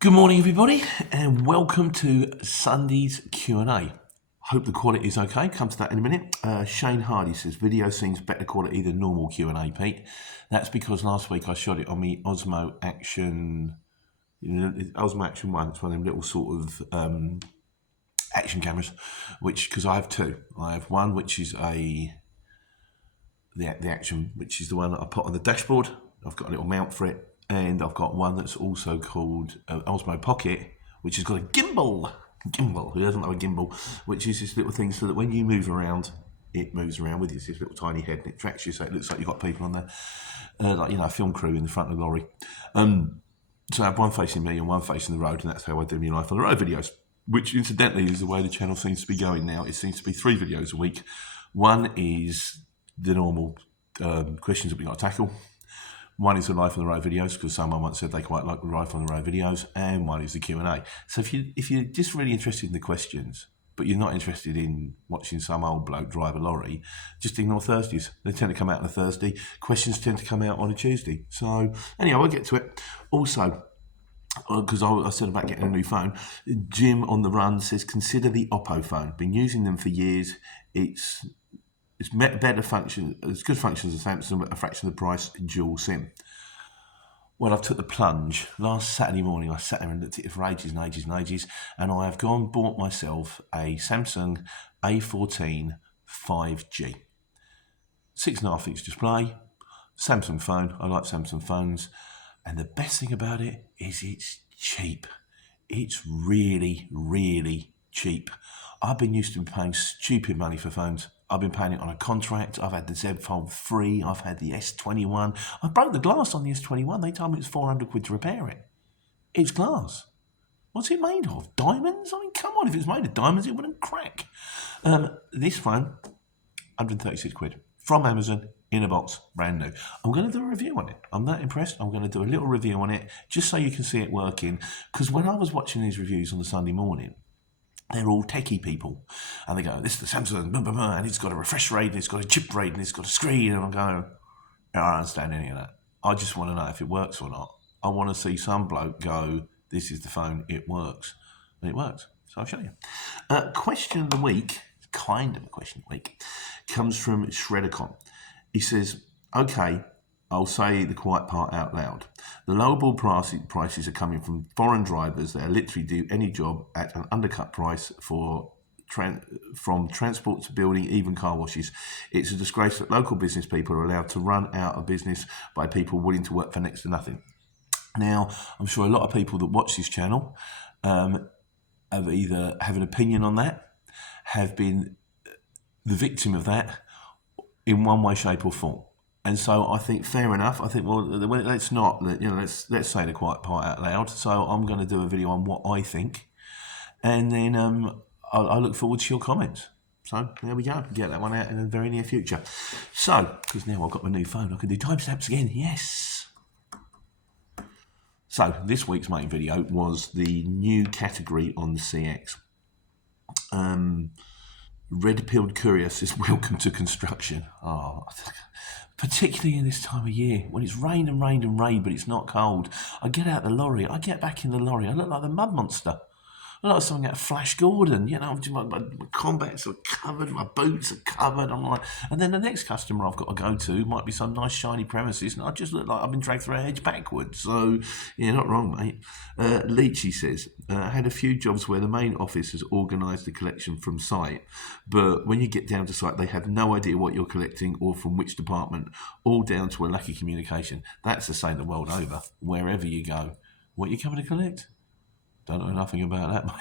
Good morning, everybody, and welcome to Sunday's Q&A. Hope the quality is okay. Come to that in a minute. Shane Hardy says, video seems better quality than normal Q&A, Pete. That's because last week I shot it on the Osmo Action, Osmo Action 1. It's one of them little sort of action cameras, because I have two. I have one which is the Action, which is the one that I put on the dashboard. I've got a little mount for it. And I've got one that's also called Osmo Pocket, which has got a gimbal. Who doesn't have a gimbal? Which is this little thing so that when you move around, it moves around with you. It's this little tiny head and it tracks you, so it looks like you've got people on there, a film crew in the front of the lorry. So I have one facing me and one facing the road, and that's how I do my Life on the Road videos, which incidentally is the way the channel seems to be going now. It seems to be 3 videos a week. One is the normal questions that we got to tackle. One is the Life on the Road videos, because someone once said they quite like the Life on the Road videos, and one is the Q&A. So if you're just really interested in the questions, but you're not interested in watching some old bloke drive a lorry, just ignore Thursdays. They tend to come out on a Thursday. Questions tend to come out on a Tuesday. So anyhow, we'll get to it. Also, because I said about getting a new phone, Jim on the Run says, consider the Oppo phone. Been using them for years. It's better function, as good functions as Samsung, but a fraction of the price, dual SIM. Well, I took the plunge. Last Saturday morning, I sat there and looked at it for ages and ages and ages, and I have gone and bought myself a Samsung A14 5G. 6.5-inch display, Samsung phone. I like Samsung phones. And the best thing about it is it's cheap. It's really, really cheap. I've been used to paying stupid money for phones. I've been paying it on a contract. I've had the Z Fold 3. I've had the S21. I broke the glass on the S21. They told me it's 400 quid to repair it. It's glass. What's it made of? Diamonds? I mean, come on. If it was made of diamonds, it wouldn't crack. This phone, 136 quid. From Amazon, in a box, brand new. I'm going to do a review on it. I'm that impressed. I'm going to do a little review on it, just so you can see it working. Because when I was watching these reviews on the Sunday morning, they're all techie people, and they go, this is the Samsung, blah, blah, blah, and it's got a refresh rate, and it's got a chip rate, and it's got a screen, and I'm going, I don't understand any of that. I just want to know if it works or not. I want to see some bloke go, this is the phone, it works. And it works. So I'll show you. Question of the week, kind of a question of the week, comes from Shreddercon. He says, okay, I'll say the quiet part out loud. The lowball prices are coming from foreign drivers that literally do any job at an undercut price from transport to building, even car washes. It's a disgrace that local business people are allowed to run out of business by people willing to work for next to nothing. Now, I'm sure a lot of people that watch this channel have either have an opinion on that, have been the victim of that in one way, shape or form. And so I think fair enough. I think, well, let's not, let's say the quiet part out loud. So I'm going to do a video on what I think, and then I look forward to your comments. So there we go. Get that one out in the very near future. So, because now I've got my new phone, I can do timestamps again. Yes. So this week's main video was the new category on the CX. Red-pilled Courier says, welcome to construction. Oh, particularly in this time of year, when it's rained and rained and rained, but it's not cold. I get out the lorry, I get back in the lorry, I look like the mud monster. I look like something out of Flash Gordon, my combats are covered, my boots are covered, I'm like, and then the next customer I've got to go to might be some nice shiny premises, and I just look like I've been dragged through a hedge backwards. So, yeah, not wrong, mate. Leachy says, I had a few jobs where the main office has organised the collection from site, but when you get down to site, they have no idea what you're collecting or from which department, all down to a lack of communication. That's the same the world over, wherever you go. What are you coming to collect? Don't know nothing about that, mate.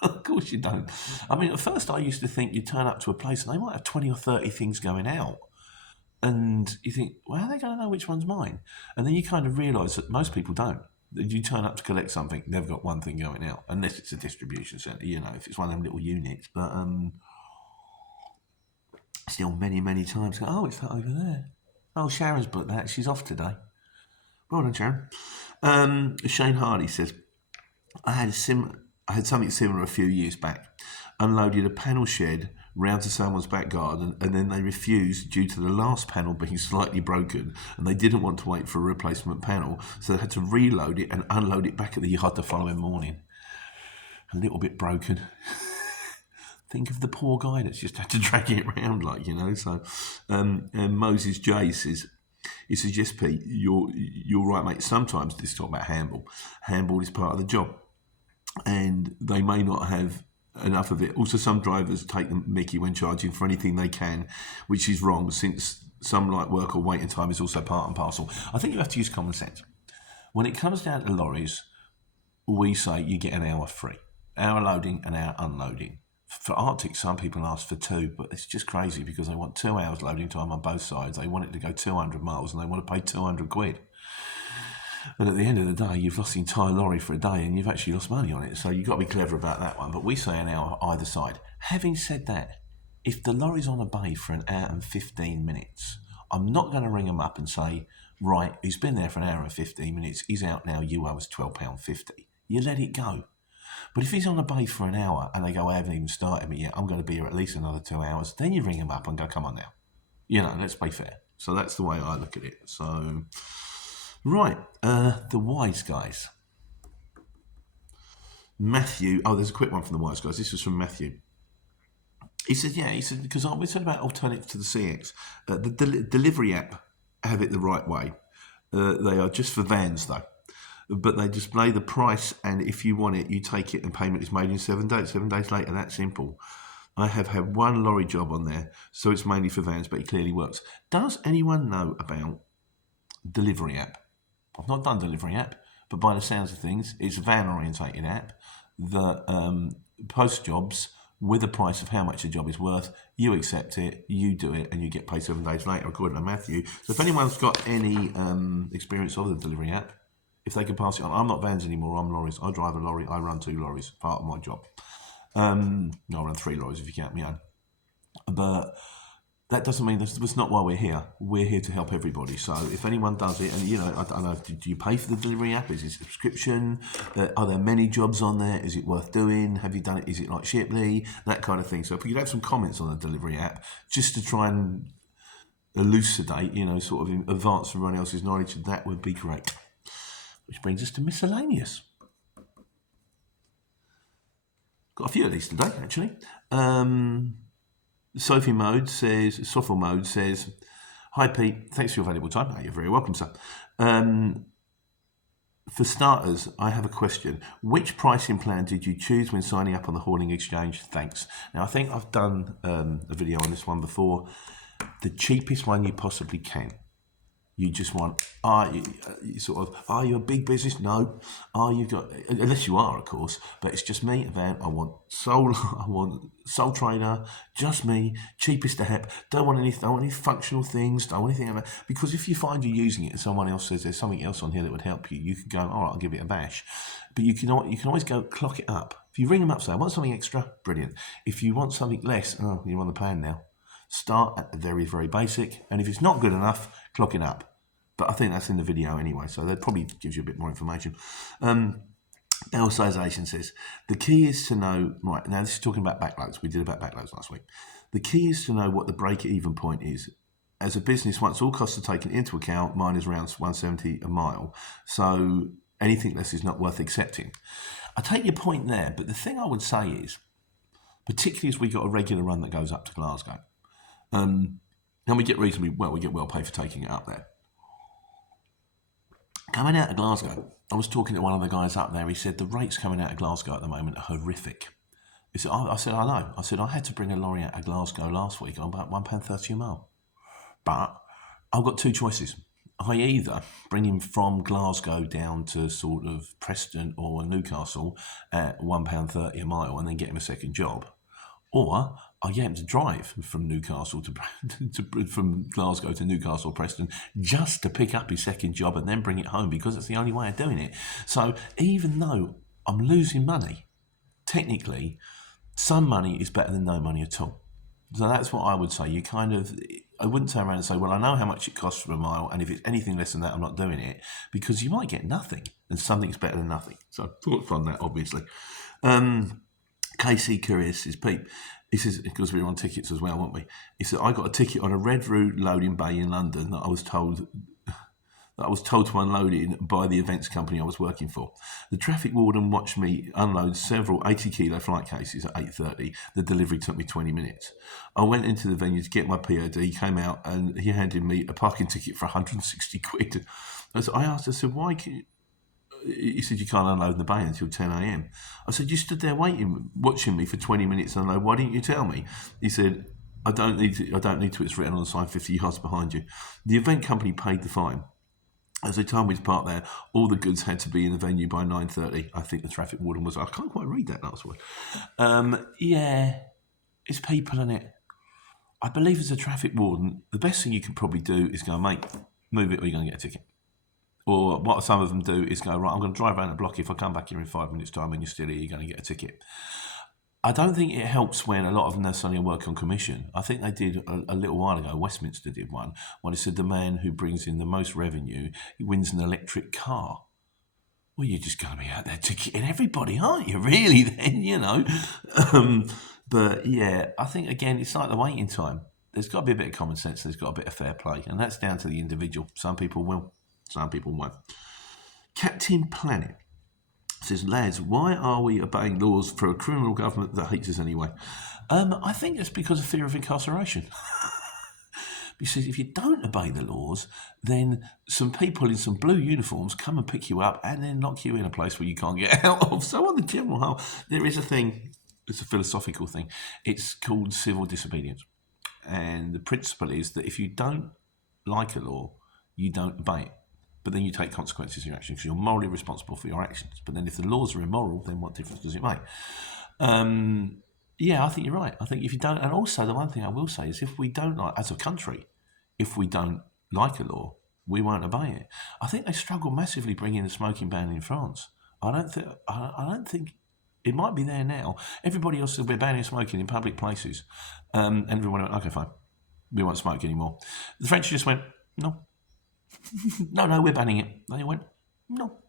Of course you don't. I mean, at first I used to think you turn up to a place and they might have 20 or 30 things going out. And you think, well, how are they going to know which one's mine? And then you kind of realise that most people don't. You turn up to collect something, they've got one thing going out, unless it's a distribution centre, if it's one of them little units. But still many, many times, oh, it's that over there. Oh, Sharon's booked that. She's off today. Well done, Sharon. Shane Hardy says, I had something similar a few years back. Unloaded a panel shed round to someone's back garden, and then they refused due to the last panel being slightly broken, and they didn't want to wait for a replacement panel, so they had to reload it and unload it back at the yard the following morning. A little bit broken. Think of the poor guy that's just had to drag it around, like, you know. So, and Moses J says, he says, yes, Pete, you're right, mate. Sometimes this talk about handball. Handball is part of the job, and they may not have enough of it. Also, some drivers take the mickey when charging for anything they can, which is wrong, since some light work or waiting time is also part and parcel. I think you have to use common sense. When it comes down to lorries, we say you get an hour free. Hour loading, an hour unloading. For Arctic, some people ask for 2, but it's just crazy because they want 2 hours loading time on both sides. They want it to go 200 miles and they want to pay 200 quid. And at the end of the day, you've lost the entire lorry for a day and you've actually lost money on it. So you've got to be clever about that one. But we say an hour either side. Having said that, if the lorry's on a bay for an hour and 15 minutes, I'm not going to ring them up and say, right, he's been there for an hour and 15 minutes, he's out now, you owe us £12.50. You let it go. But if he's on a bay for an hour and they go, I haven't even started me yet, I'm going to be here at least another 2 hours, then you ring him up and go, come on now. You know, let's be fair. So that's the way I look at it. So, right, the wise guys. Matthew, there's a quick one from the wise guys. This was from Matthew. He said, because we said about alternatives to the CX. The delivery app have it the right way. They are just for vans, though. But they display the price, and if you want it, you take it, and payment is made in 7 days. 7 days later, that simple. I have had one lorry job on there, so it's mainly for vans, but it clearly works. Does anyone know about delivery app? I've not done delivery app, but by the sounds of things, it's a van-orientated app that posts jobs with the price of how much the job is worth. You accept it, you do it, and you get paid 7 days later, according to Matthew. So if anyone's got any experience of the delivery app, if they can pass it on. I'm not vans anymore, I'm lorries. I drive a lorry, I run 2 lorries, part of my job. No, I run 3 lorries if you count me own. But that doesn't mean that's not why we're here. We're here to help everybody. So if anyone does it, and you know, I don't know, do you pay for the delivery app? Is it a subscription? Are there many jobs on there? Is it worth doing? Have you done it? Is it like Shipley? That kind of thing. So if we could have some comments on the delivery app, just to try and elucidate, you know, sort of advance everyone else's knowledge, that would be great. Which brings us to miscellaneous. Got a few of these today, actually. Sophie Mode says, Sophie Mode says, hi Pete, thanks for your valuable time. You're very welcome, sir. For starters, I have a question. Which pricing plan did you choose when signing up on the hauling exchange? Thanks. Now, I think I've done a video on this one before. The cheapest one you possibly can. You just want, are you a big business? No. Unless you are, of course, but it's just me, a van. I want sole trader, just me, cheapest to help. Don't want any functional things, don't want anything like that. Because if you find you're using it and someone else says there's something else on here that would help you, you can go, all right, I'll give it a bash. But you can always go clock it up. If you ring them up, say, I want something extra, brilliant. If you want something less, you're on the plan now. Start at the very, very basic, and if it's not good enough, clock it up. But I think that's in the video anyway, so that probably gives you a bit more information. Elsization says, the key is to know, right, now this is talking about backloads. We did about backloads last week. The key is to know what the break-even point is. As a business, once all costs are taken into account, mine is around 170 a mile. So anything less is not worth accepting. I take your point there, but the thing I would say is, particularly as we got a regular run that goes up to Glasgow, and we get well paid for taking it up there. Coming out of Glasgow, I was talking to one of the guys up there. He said the rates coming out of Glasgow at the moment are horrific. He said, I said, I know. I said, I had to bring a lorry out of Glasgow last week on about £1.30 a mile. But I've got 2 choices. I either bring him from Glasgow down to sort of Preston or Newcastle at £1.30 a mile and then get him a second job, or I get him to drive from Newcastle from Glasgow to Newcastle or Preston just to pick up his second job and then bring it home, because it's the only way of doing it. So even though I'm losing money, technically, some money is better than no money at all. So that's what I would say. I wouldn't turn around and say, well, I know how much it costs for a mile, and if it's anything less than that, I'm not doing it, because you might get nothing, and something's better than nothing. So thoughts on that, obviously. KC Courier says, Pete, He says, because we were on tickets as well, weren't we? He said, I got a ticket on a red route loading bay in London that I was told to unload in by the events company I was working for. The traffic warden watched me unload several 80-kilo flight cases at 8:30. The delivery took me 20 minutes. I went into the venue to get my POD, came out, and he handed me a parking ticket for 160 quid. I asked, I said, why can you... He said, you can't unload the bay until 10 a.m. I said, you stood there watching me for 20 minutes to unload. Why didn't you tell me? He said, I don't need to. It's written on the sign 50 yards behind you. The event company paid the fine. As they told me to park there, all the goods had to be in the venue by 9:30. I think the traffic warden was... I can't quite read that last one. Yeah, it's people in it. I believe as a traffic warden, the best thing you can probably do is go, mate, move it or you're going to get a ticket. Or what some of them do is go, right, I'm going to drive around the block. If I come back here in 5 minutes' time and you're still here, you're going to get a ticket. I don't think it helps when a lot of them necessarily work on commission. I think they did a little while ago, Westminster did one, when it said the man who brings in the most revenue, he wins an electric car. Well, you're just going to be out there ticketing everybody, aren't you, really, then, But, yeah, I think, again, it's like the waiting time. There's got to be a bit of common sense, there's got to be a bit of fair play, and that's down to the individual. Some people will. Some people won't. Captain Planet says, lads, why are we obeying laws for a criminal government that hates us anyway? I think it's because of fear of incarceration. Because if you don't obey the laws, then some people in some blue uniforms come and pick you up and then lock you in a place where you can't get out of. So on the general whole, there is a thing, it's a philosophical thing, it's called civil disobedience. And the principle is that if you don't like a law, you don't obey it. But then you take consequences of your actions because you're morally responsible for your actions. But then if the laws are immoral, then what difference does it make? Yeah, I think you're right. I think if you don't... And also, the one thing I will say is if we don't like... As a country, if we don't like a law, we won't obey it. I think they struggle massively bringing the smoking ban in France. I don't think... It might be there now. Everybody else said we're banning smoking in public places. And everyone went, okay, fine. We won't smoke anymore. The French just went, no. No, we're banning it. They went, no,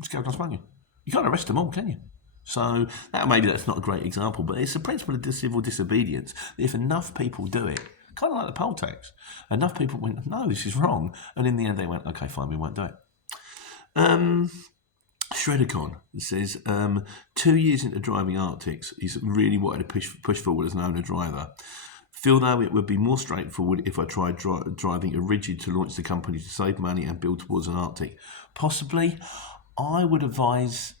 let's go on smoking. You can't arrest them all, can you? So maybe that's not a great example, but it's a principle of civil disobedience. If enough people do it, kind of like the poll tax, enough people went, no, this is wrong, and in the end they went, okay, fine, we won't do it. Shreddercon says, 2 years into driving Arctics, he's really wanted to push forward as an owner driver. Feel though it would be more straightforward if I tried driving a rigid to launch the company to save money and build towards an Arctic. Possibly. I would advise,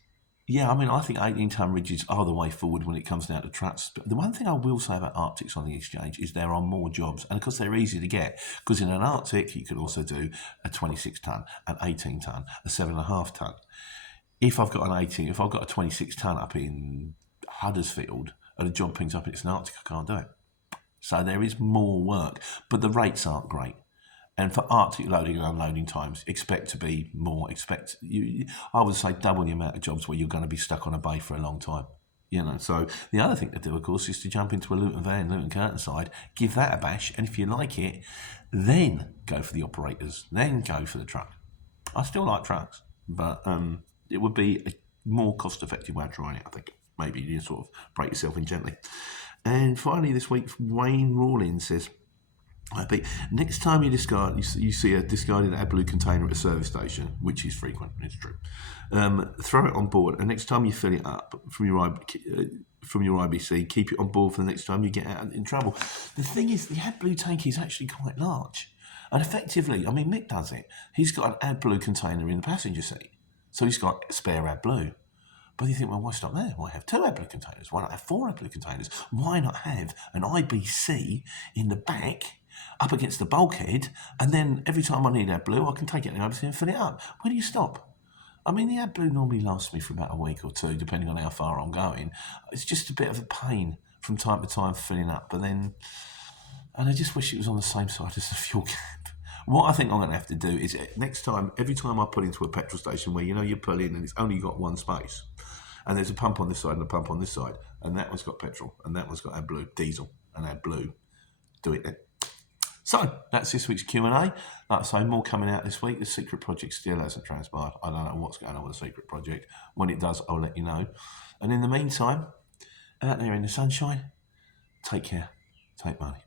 I think 18-ton rigids are the way forward when it comes down to trucks. But the one thing I will say about Arctics on the exchange is there are more jobs. And of course they're easy to get. Because in an Arctic, you could also do a 26-ton, an 18-ton, a 7.5-ton. If I've got a 26-ton up in Huddersfield and a job pings up and it's an Arctic, I can't do it. So there is more work, but the rates aren't great. And for Arctic loading and unloading times, expect to be more. I would say double the amount of jobs where you're going to be stuck on a bay for a long time. So the other thing to do, of course, is to jump into a Luton van, Luton Curtain side, give that a bash, and if you like it, then go for the operators, then go for the truck. I still like trucks, but it would be a more cost-effective way of trying it, I think. Maybe you sort of break yourself in gently. And finally this week, Wayne Rawlins says, next time you see a discarded AdBlue container at a service station, which is frequent, it's true, throw it on board, and next time you fill it up from your IBC, keep it on board for the next time you get out in trouble. The thing is, the AdBlue tank is actually quite large. And effectively, Mick does it. He's got an AdBlue container in the passenger seat. So he's got a spare AdBlue. But you think, well, why stop there? Why have 2 AdBlue containers? Why not have 4 AdBlue containers? Why not have an IBC in the back up against the bulkhead, and then every time I need AdBlue, I can take it in the IBC and fill it up? Where do you stop? The AdBlue normally lasts me for about a week or 2, depending on how far I'm going. It's just a bit of a pain from time to time filling up. And I just wish it was on the same side as the fuel cap. What I think I'm going to have to do is next time, every time I pull into a petrol station where you pull in and it's only got one space, and there's a pump on this side and a pump on this side, and that one's got petrol, and that one's got AdBlue, diesel, and AdBlue. Do it then. So, that's this week's Q&A. Like I say, more coming out this week. The secret project still hasn't transpired. I don't know what's going on with the secret project. When it does, I'll let you know. And in the meantime, out there in the sunshine, Take care. Take money.